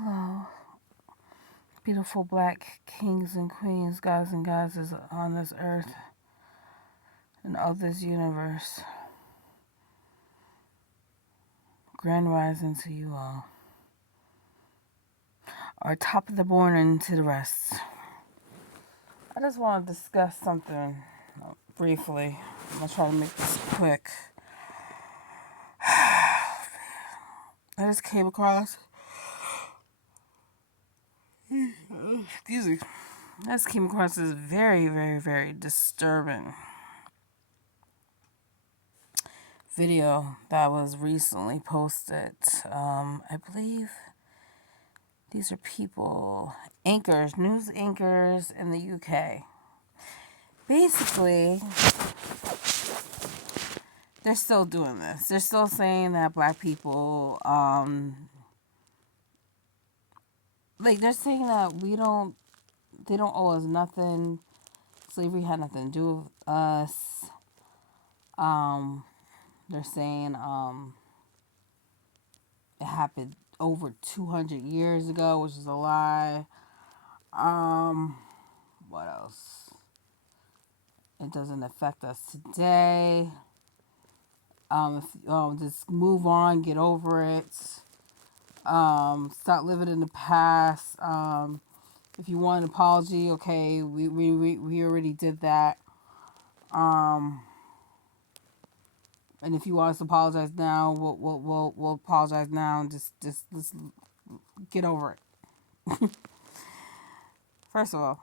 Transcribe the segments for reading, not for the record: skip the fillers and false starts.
Hello, beautiful black kings and queens, gods and goddesses on this earth and of this universe. Grand rising to you all. Or top of the morning to the rest. I just want to discuss something briefly. I'm going to try to make this quick. I just came across, excuse me, I just came across this very, very, very disturbing video that was recently posted. I believe these are people, anchors, news anchors in the UK. Basically, they're still doing this. They're still saying that black people, they're saying that they don't owe us nothing. Slavery had nothing to do with us. They're saying, it happened over 200 years ago, which is a lie. What else? It doesn't affect us today. Just move on, get over it. Stop living in the past. If you want an apology, okay, we already did that. And if you want us to apologize now, we'll apologize now and just get over it. First of all,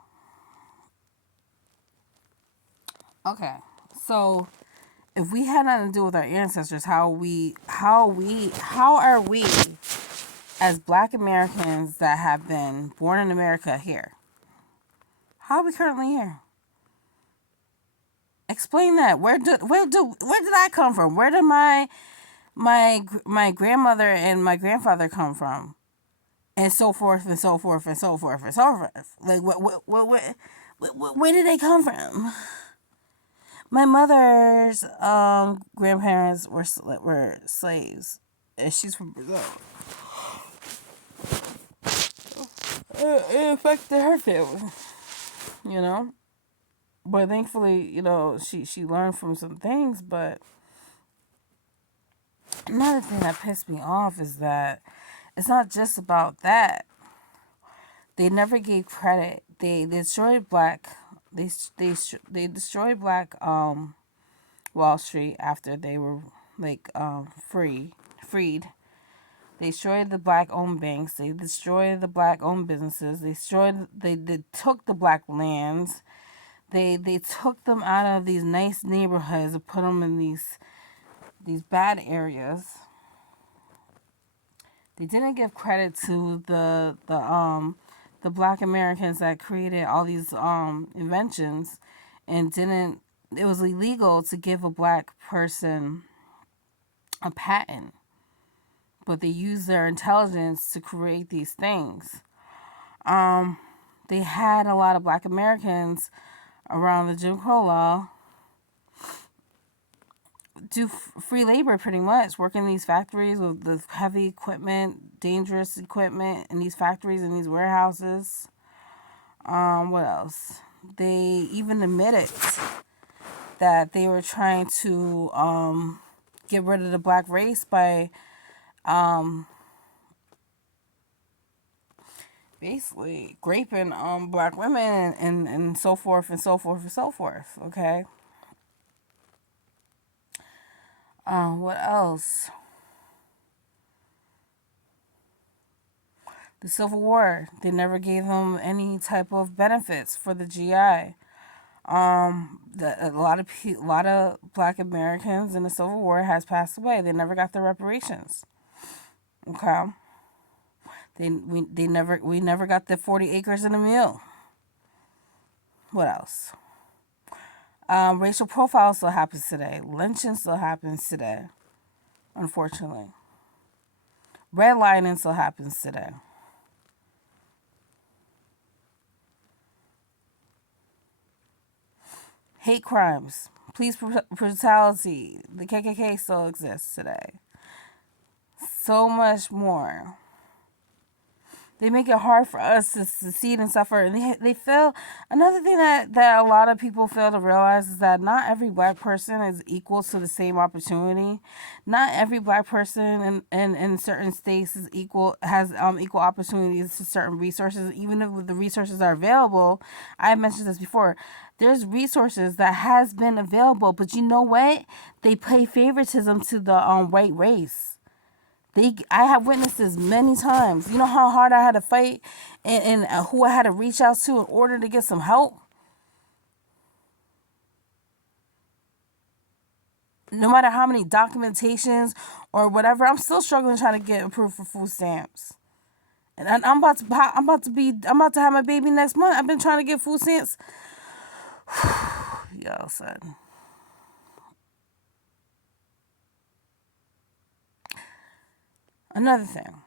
okay, so if we had nothing to do with our ancestors, how are we as black Americans that have been born in America here? How are we currently here? Explain that. Where did I come from? Where did my grandmother and my grandfather come from? And so forth and so forth and so forth and so forth. Like where did they come from? My mother's grandparents were slaves, and she's from Brazil. It affected her family, you know. But thankfully, she learned from some things. But another thing that pissed me off is that it's not just about that. They never gave credit. They destroyed black. They destroyed black Wall Street after they were freed. They destroyed the black-owned banks. They destroyed the black-owned businesses. They took the black lands. They took them out of these nice neighborhoods and put them in these bad areas. They didn't give credit to the black Americans that created all these inventions, and didn't. It was illegal to give a black person a patent, but they used their intelligence to create these things. They had a lot of black Americans around the Jim Crow law do free labor, pretty much, work in these factories with the heavy equipment, dangerous equipment in these factories and these warehouses. What else? They even admitted that they were trying to get rid of the black race by basically raping black women and so forth and so forth and so forth. Okay. What else? The Civil War. They never gave them any type of benefits for the GI. A lot of black Americans in the Civil War has passed away. They never got the reparations. Okay. We never got the 40 acres and a mule. What else? Racial profile still happens today. Lynching still happens today. Unfortunately. Redlining still happens today. Hate crimes. Police brutality. The KKK still exists today. So much more. They make it hard for us to succeed and suffer. And they fail. Another thing that a lot of people fail to realize is that not every black person is equal to the same opportunity. Not every black person in certain states is equal has equal opportunities to certain resources, even if the resources are available. I mentioned this before. There's resources that has been available, but you know what? They pay favoritism to the white race. I have witnessed this many times. You know how hard I had to fight and who I had to reach out to in order to get some help? No matter how many documentations or whatever, I'm still struggling trying to get approved for food stamps. And I'm about to have my baby next month. I've been trying to get food stamps. Yo, son. Another thing.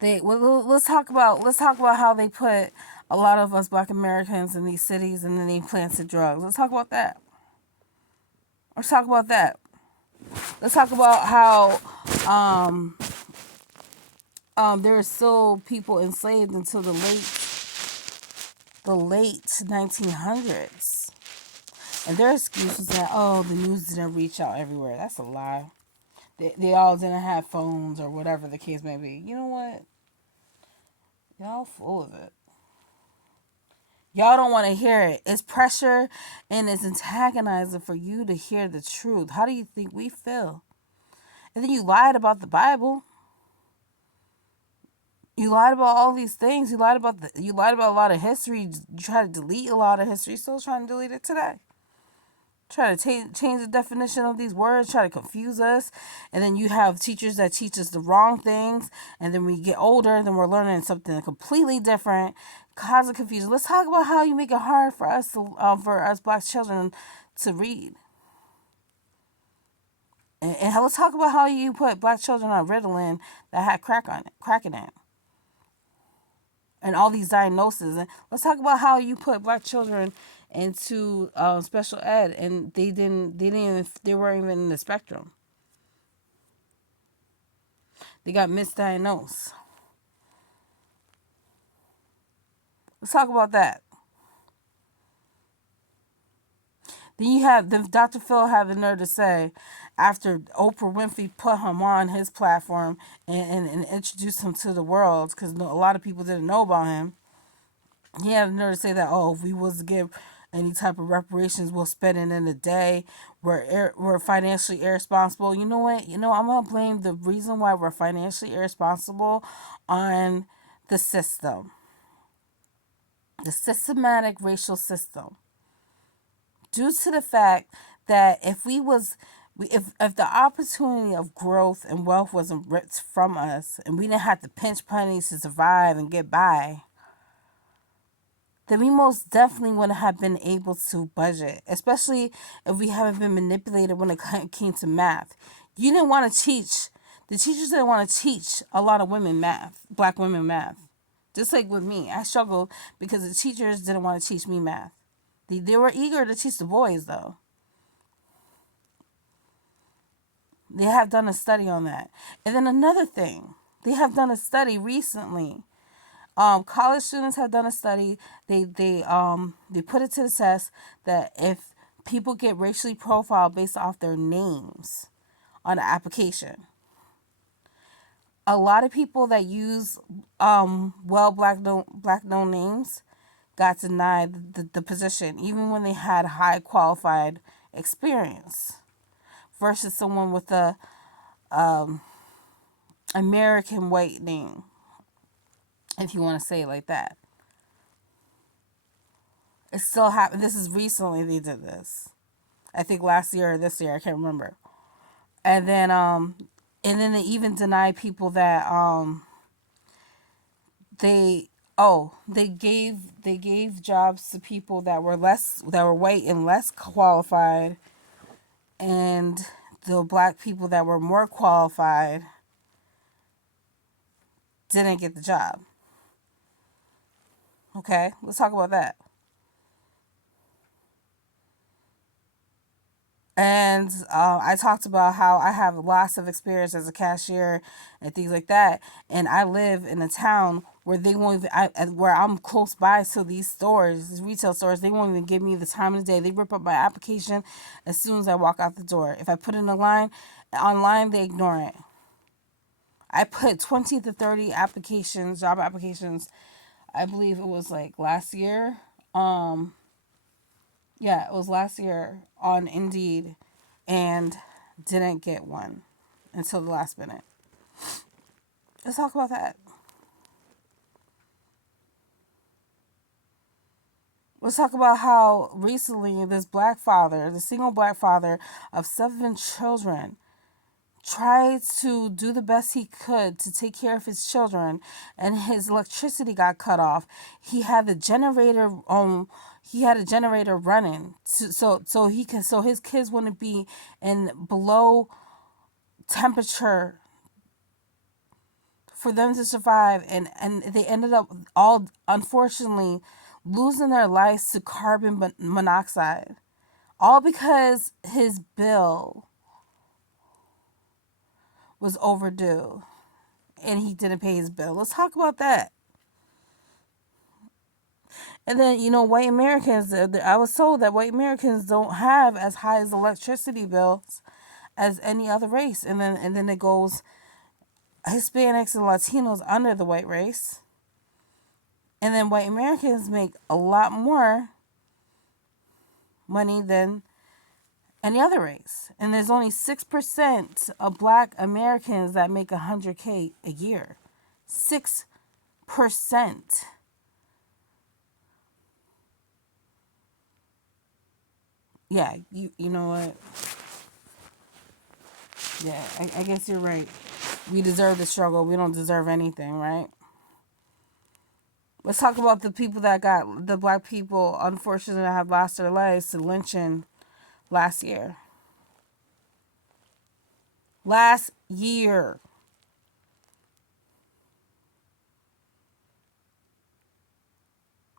Let's talk about how they put a lot of us black Americans in these cities and then they planted drugs. Let's talk about that. Let's talk about that. Let's talk about how there are still people enslaved until the late 1900s. And their excuse was that, oh, the news didn't reach out everywhere. That's a lie. They all didn't have phones or whatever the case may be. You know what? Y'all full of it. Y'all don't want to hear it. It's pressure and it's antagonizing for you to hear the truth. How do you think we feel? And then you lied about the Bible. You lied about all these things. You lied about a lot of history. You try to delete a lot of history. Still trying to delete it today. Try to change the definition of these words. Try to confuse us. And then you have teachers that teach us the wrong things. And then we get older. Then we're learning something completely different. Cause confusion. Let's talk about how you make it hard for us black children to read. And let's talk about how you put black children on Ritalin that had crack in it. And all these diagnoses. And let's talk about how you put black children into special ed, and they weren't even in the spectrum. They got misdiagnosed. Let's talk about that. Then you have Dr. Phil had the nerve to say, after Oprah Winfrey put him on his platform and introduced him to the world, because a lot of people didn't know about him. He had the nerve to say that, oh, if we was to give any type of reparations, we'll spend it in a day. We're financially irresponsible. You know what? I'm gonna blame the reason why we're financially irresponsible on the system, the systematic racial system, due to the fact that if the opportunity of growth and wealth wasn't ripped from us, and we didn't have to pinch pennies to survive and get by, then we most definitely wouldn't have been able to budget, especially if we haven't been manipulated when it came to math. You didn't want to teach, the teachers didn't want to teach a lot of women math, black women math. Just like with me, I struggled because the teachers didn't want to teach me math. They were eager to teach the boys, though. They have done a study on that. And then another thing, they have done a study recently. College students have done a study. They put it to the test that if people get racially profiled based off their names on the application, a lot of people that use black known names got denied the position, even when they had high qualified experience, versus someone with a American white name, if you want to say it like that. It still happened. This is recently they did this. I think last year or this year, I can't remember. And then they even denied people that they they gave jobs to people that were white and less qualified, and the black people that were more qualified didn't get the job. Okay, let's talk about that. And I talked about how I have lots of experience as a cashier and things like that. And I live in a town where they won't even, where I'm close by to these stores, these retail stores. They won't even give me the time of the day. They rip up my application as soon as I walk out the door. If I put in a line online, they ignore it. I put 20 to 30 applications, job applications. I believe it was like last year. Um, yeah, it was last year on Indeed, and didn't get one until the last minute. Let's talk about that. Let's talk about how recently this black father, the single black father of 7 children, tried to do the best he could to take care of his children, and his electricity got cut off. He had the generator he had a generator running so his kids wouldn't be in below temperature for them to survive, and they ended up all unfortunately losing their lives to carbon monoxide, all because his bill was overdue and he didn't pay his bill. Let's talk about that. And then, white Americans, I was told that white Americans don't have as high as electricity bills as any other race. And then it goes Hispanics and Latinos under the white race. And then white Americans make a lot more money than any other race. And there's only 6% of black Americans that make 100K a year. 6%. Yeah, you know what? Yeah, I guess you're right. We deserve the struggle. We don't deserve anything, right? Let's talk about the people that got, the black people, unfortunately, that have lost their lives to lynching last year. Last year.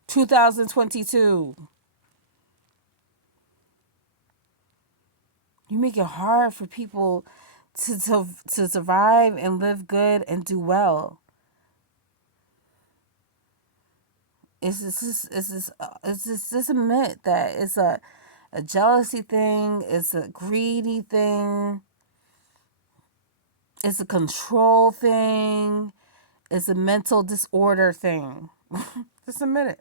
2022. You make it hard for people to survive and live good and do well. Just admit that it's a jealousy thing, it's a greedy thing, it's a control thing, it's a mental disorder thing. Just admit it.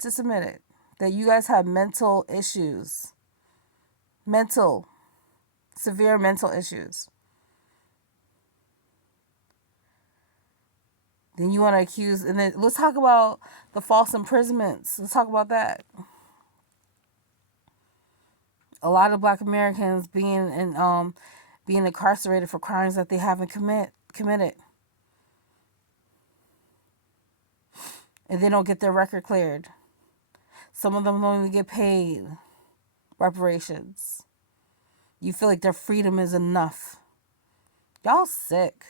Just admit it. That you guys have mental issues. Mental, severe mental issues. Then you want to accuse, and then let's talk about the false imprisonments. Let's talk about that. A lot of black Americans being incarcerated for crimes that they haven't committed. And they don't get their record cleared. Some of them don't even get paid reparations. You feel like their freedom is enough. Y'all sick.